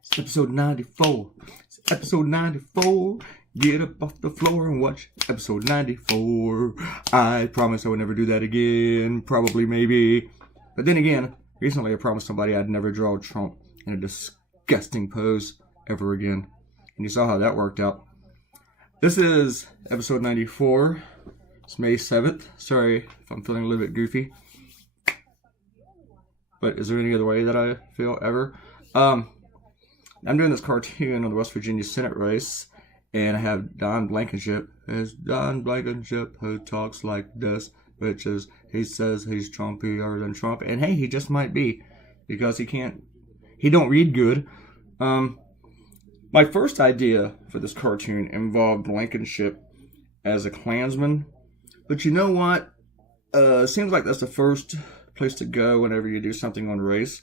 It's episode 94. It's episode 94. Get up off the floor and watch episode 94. I promise I would never do that again. Probably, maybe. But then again, recently I promised somebody I'd never draw Trump in a disgusting pose ever again. And you saw how that worked out. This is episode 94. It's May 7th. Sorry if I'm feeling a little bit goofy. But is there any other way that I feel ever? I'm doing this cartoon on the West Virginia Senate race. And I have Don Blankenship. It's Don Blankenship who talks like this. Which is, he says he's Trumpier than Trump. And hey, he just might be. Because he don't read good. My first idea for this cartoon involved Blankenship as a Klansman. But you know what? It seems like that's the first place to go whenever you do something on race.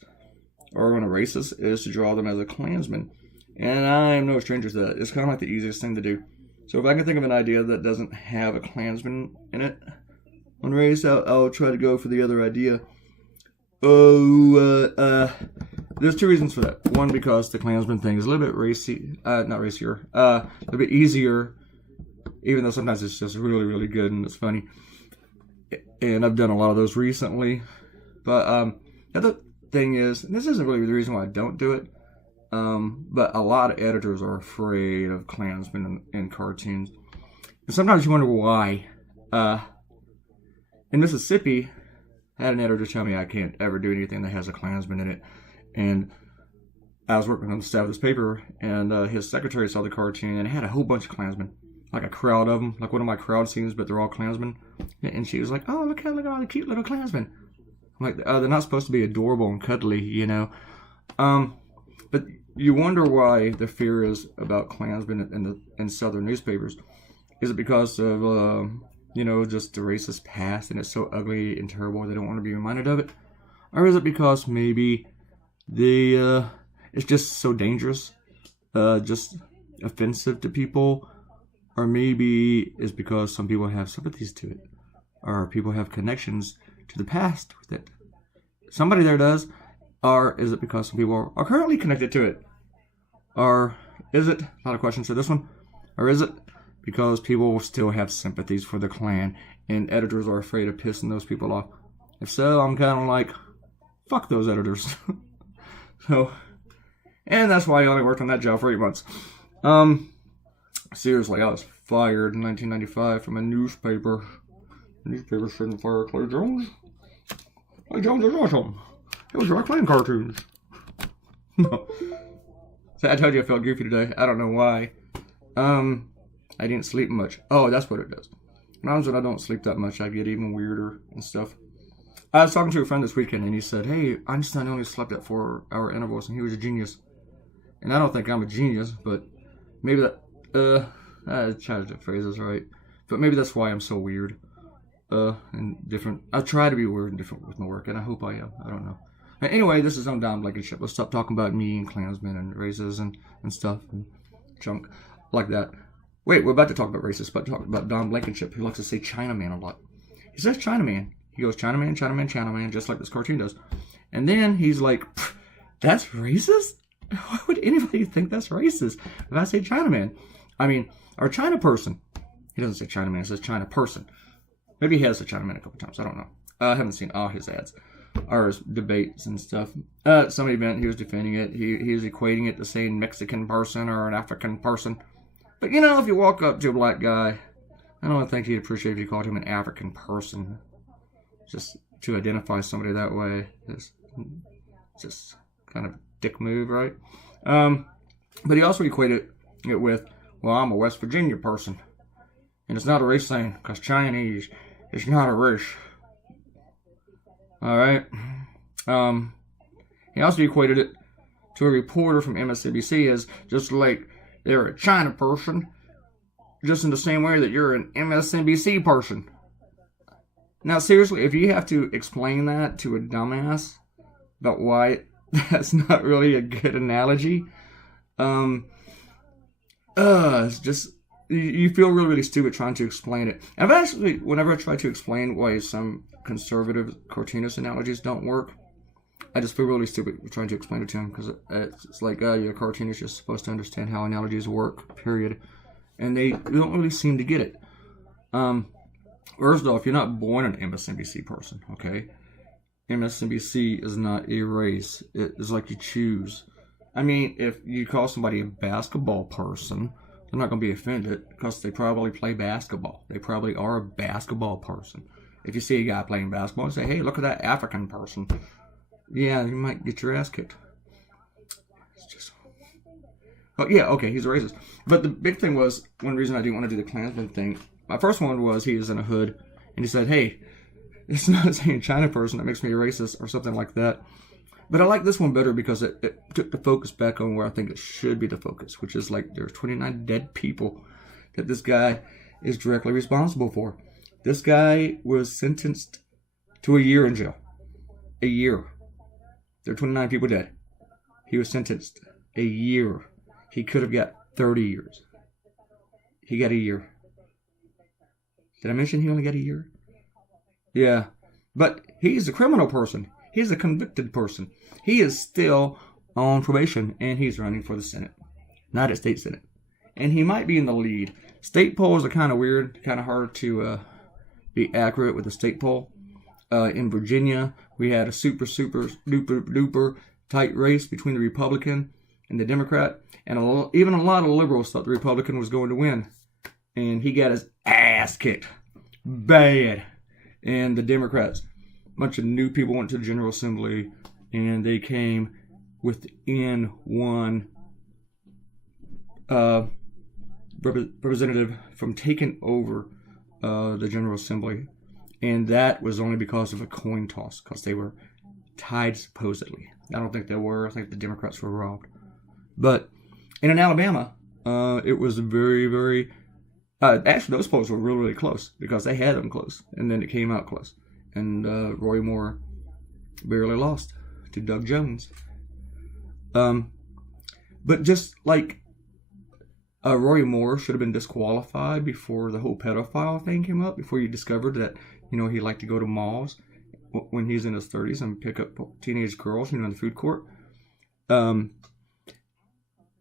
Or on a racist, is to draw them as a Klansman. And I am no stranger to that. It's kind of like the easiest thing to do. So if I can think of an idea that doesn't have a Klansman in it on race, I'll try to go for the other idea. There's two reasons for that. One, because the Klansman thing is a little bit racy, not racier, a little bit easier, even though sometimes it's just really, really good and it's funny. And I've done a lot of those recently. But the other thing is, and this isn't really the reason why I don't do it, but a lot of editors are afraid of Klansmen in cartoons. And sometimes you wonder why. In Mississippi, I had an editor tell me I can't ever do anything that has a Klansman in it. And I was working on the staff of this paper, and his secretary saw the cartoon, and it had a whole bunch of Klansmen. Like a crowd of them, like one of my crowd scenes, but they're all Klansmen. And she was like, oh, look at all the cute little Klansmen. I'm like, they're not supposed to be adorable and cuddly, you know. But you wonder why the fear is about Klansmen in Southern newspapers. Is it because of, just the racist past and it's so ugly and terrible they don't want to be reminded of it? Or is it because maybe it's just so dangerous, just offensive to people? Or maybe it's because some people have sympathies to it. Or people have connections to the past with it. Somebody there does. Or is it because some people are currently connected to it? Or is it, a lot of questions for this one, or is it because people still have sympathies for the Klan and editors are afraid of pissing those people off? If so, I'm kind of like, fuck those editors. And that's why I only worked on that job for 8 months. Seriously, I was fired in 1995 from a newspaper. The newspaper shouldn't fire Claytoonz. Claytoonz is awesome. It was our Klan cartoons. No. So I told you I felt goofy today. I don't know why. I didn't sleep much. Oh, that's what it does. Sometimes when I don't sleep that much, I get even weirder and stuff. I was talking to a friend this weekend, and he said, hey, Einstein only slept at 4-hour intervals, and he was a genius. And I don't think I'm a genius, but maybe that, I tried to phrase this right. But maybe that's why I'm so weird. And different. I try to be weird and different with my work, and I hope I am. I don't know. Anyway, this is on Don Blankenship. Let's stop talking about me and Klansmen and races and stuff and junk like that. Wait, we're about to talk about races, but talk about Don Blankenship, who likes to say Chinaman a lot. He says Chinaman. He goes Chinaman, Chinaman, Chinaman, just like this cartoon does. And then he's like, that's racist? Why would anybody think that's racist if I say Chinaman? I mean, or China person. He doesn't say Chinaman, he says China person. Maybe he has said Chinaman a couple times, I don't know. I haven't seen all his ads. Or his debates and stuff. At some event, he was defending it. He was equating it to saying Mexican person or an African person. But, if you walk up to a black guy, I don't think he'd appreciate if you called him an African person. Just to identify somebody that way is just kind of a dick move, right? But he also equated it with, well, I'm a West Virginia person. And it's not a race thing, because Chinese is not a race. Alright. He also equated it to a reporter from MSNBC as just like they're a China person, just in the same way that you're an MSNBC person. Now, seriously, if you have to explain that to a dumbass about why that's not really a good analogy, it's just, you feel really, really stupid trying to explain it. I've actually, whenever I try to explain why some conservative cartoonist analogies don't work, I just feel really stupid trying to explain it to him because it's like, you're a cartoonist, you're supposed to understand how analogies work, period. And they don't really seem to get it. First off, you're not born an MSNBC person, okay? MSNBC is not a race. It is like you choose. I mean, if you call somebody a basketball person, they're not going to be offended because they probably play basketball. They probably are a basketball person. If you see a guy playing basketball and say, hey, look at that African person, yeah, you might get your ass kicked. It's just... Oh, yeah, okay, he's a racist. But the big thing was, one reason I didn't want to do the Klansman thing, my first one was he was in a hood, and he said, hey, it's not saying China person that makes me a racist or something like that. But I like this one better because it took the focus back on where I think it should be the focus, which is like there's 29 dead people that this guy is directly responsible for. This guy was sentenced to a year in jail. A year. There are 29 people dead. He was sentenced a year. He could have got 30 years. He got a year. Did I mention he only got a year? Yeah. But he's a criminal person. He's a convicted person. He is still on probation, and he's running for the Senate. United States Senate. And he might be in the lead. State polls are kind of weird, kind of hard to be accurate with the state poll. In Virginia, we had a super duper tight race between the Republican and the Democrat. And even a lot of liberals thought the Republican was going to win. And he got his ass kicked. Bad. And the Democrats, a bunch of new people went to the General Assembly, and they came within one representative from taking over the General Assembly. And that was only because of a coin toss, because they were tied supposedly. I don't think they were. I think the Democrats were robbed. But in Alabama, it was very, very... actually, those polls were really, really close because they had them close, and then it came out close. And Roy Moore barely lost to Doug Jones. But just like Roy Moore should have been disqualified before the whole pedophile thing came up, before you discovered that, you know, he liked to go to malls when he's in his 30s and pick up teenage girls, you know, in the food court.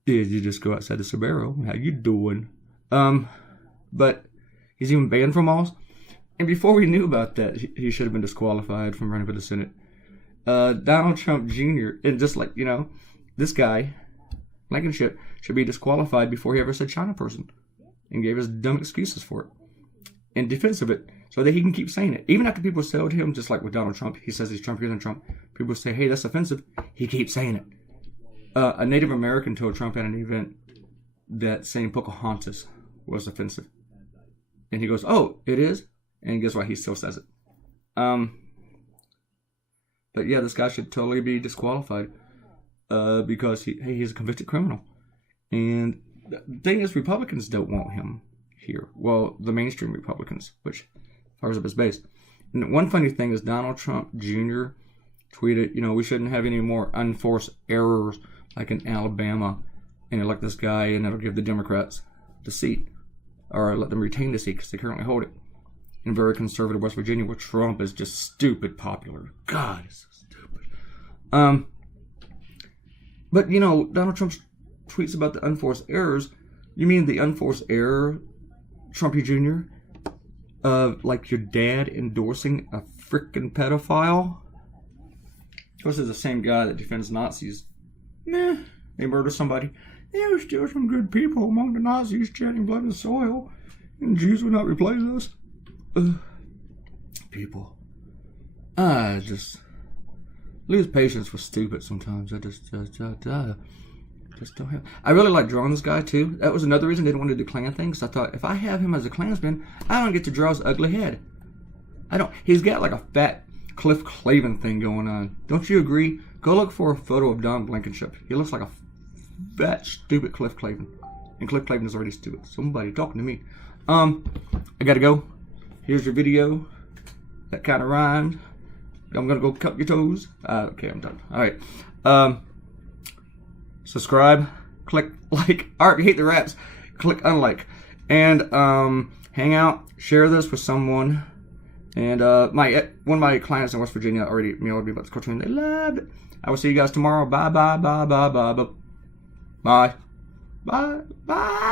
You just go outside the Subaru. How you doing? But he's even banned from malls. And before we knew about that, he should have been disqualified from running for the Senate. Donald Trump Jr., and just like, you know, this guy, Blankenship, should be disqualified before he ever said China person and gave us dumb excuses for it in defense of it so that he can keep saying it. Even after people say to him, just like with Donald Trump, he says he's Trumpier than Trump. People say, hey, that's offensive. He keeps saying it. A Native American told Trump at an event that saying Pocahontas was offensive. And he goes, oh, it is? And guess what? He still says it. But yeah, this guy should totally be disqualified because he's a convicted criminal. And the thing is, Republicans don't want him here. Well, the mainstream Republicans, which fires up his base. And one funny thing is Donald Trump Jr. tweeted, you know, we shouldn't have any more unforced errors like in Alabama and elect this guy, and that'll give the Democrats the seat. Or let them retain the seat because they currently hold it. In very conservative West Virginia, where Trump is just stupid popular. God, it's so stupid. But, you know, Donald Trump tweets about the unforced errors. You mean the unforced error, Trumpy Jr., of like your dad endorsing a freaking pedophile? Of course, it's the same guy that defends Nazis. Meh, they murder somebody. There were still some good people among the Nazis chanting blood and soil, and Jews would not replace us. People. I just lose patience with stupid sometimes. I just don't have... I really like drawing this guy, too. That was another reason I didn't want to do Klan things. I thought, if I have him as a Klansman, I don't get to draw his ugly head. I don't... He's got like a fat Cliff Clavin thing going on. Don't you agree? Go look for a photo of Don Blankenship. He looks like a fat, stupid Cliff Clavin. And Cliff Clavin is already stupid. Somebody talking to me. I gotta go. Here's your video. That kind of rhymed. I'm gonna go cut your toes. Okay, I'm done. Alright. Subscribe. Click like. Alright, you hate the raps. Click unlike. And hang out. Share this with someone And one of my clients in West Virginia already emailed me about this cartoon. They loved it. I will see you guys tomorrow. Bye, bye, bye, bye, bye, bye, bye, bye, bye.